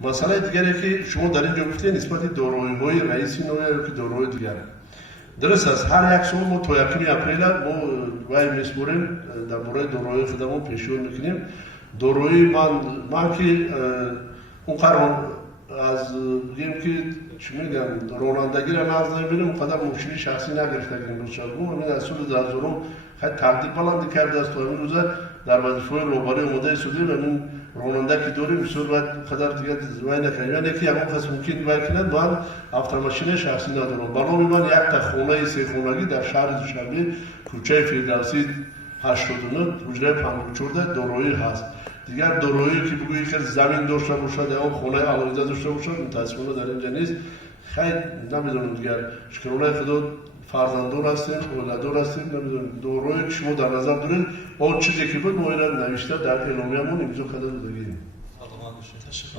مسئله دیگری که شما در اینجا گفتید نسبت دارایی‌های رئیس نوع که دارایی دیگر درست است. هر یک سال ما تا 1 اپریل ما وای میسپریم در مورد دارایی خودمون پیشون میکنیم. دارایی من که اون قرار از بگیم که چی میگم رانندگی را ناز نمیبینیم اونقدر مشکلی شخصی نگرفتگیم روزشارگو همین از سال 2000 خیلی تقدیر بلند کرده است تا همین روزه در وظیفه روباری اومده شدیم. همین راننده که داریم بسیار باید قدر دیگه وای نکنیم، یعنی که همون قسم ممکن وای کنند من автомاشین شخصی ندارم. برای من یک تا خانه 3 خانگی در شهر دوشنبه کوچه فردوسی 89 حجره 54 دارایی هست. دیگر دارایی که بگویی که زمین داشته باشد یا خانه علاوه داشته باشد متاسفانه در اینجا نیست. خیلی نمیدونم دیگر شکرانه خدا فرزندان هستیم، اولادار هستیم، نمیدونم دارایی که شما در نظر دارید اون چیزی که بود ما این نوشته در اعلامیه‌مون امضا کرده بودیم. تشکر.